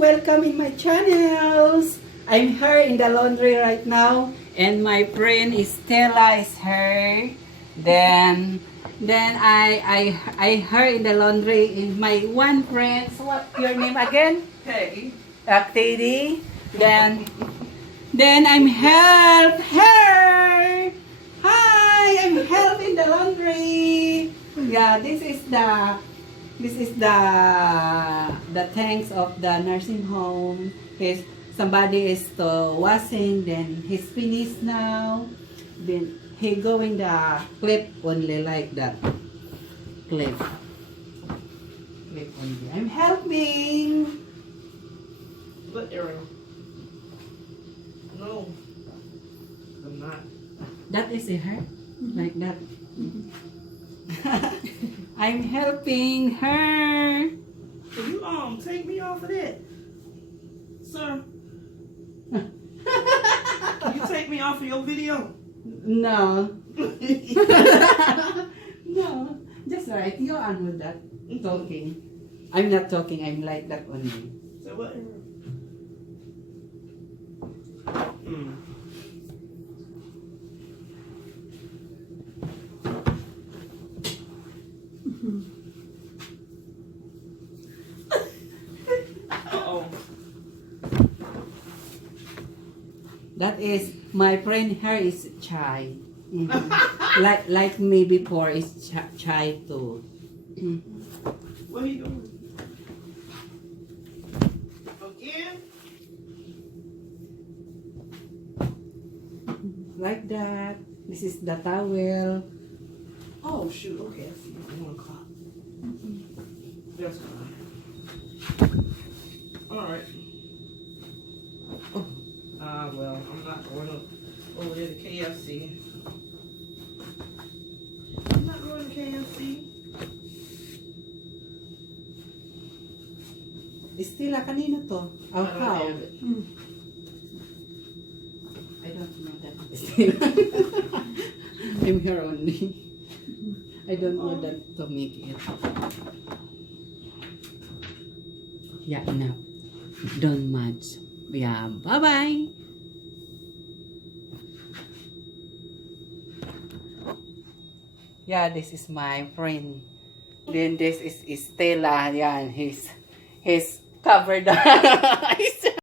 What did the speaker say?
welcome in my channels. I'm here in the laundry right now, and my friend Stella is here. Then I her in the laundry in my one friend. So what your name again? Peggy. Teddy. Then I'm help her. Hi, I'm helping the laundry. Yeah, this is the thanks of the nursing home. Somebody is washing, then he's finished now. Then he going the clip only like that. Clip only. I'm helping. Look, Ariel. No. I'm not. That is her, like that. I'm helping her. Can you take me off of that? Sir. Can you take me off of your video? No. No. Just right. You're on with that. Talking. I'm not talking. I'm like that only. So what? Uh-oh. That is my friend. Her is shy. like me before is shy too. What are you doing? Again? Like that. This is the towel. Oh, shoot. Okay, I see. 1 o'clock. That's fine. Alright. Well, I'm not going over there to KFC. I'm not going to KFC. Stella, kanino to? I don't How? have it. I don't know that. Stella. I'm here only. I don't know that to make it. Yeah, enough. Don't much. Yeah, bye-bye. Yeah, this is my friend. Then this is Stella. Yeah, he's covered.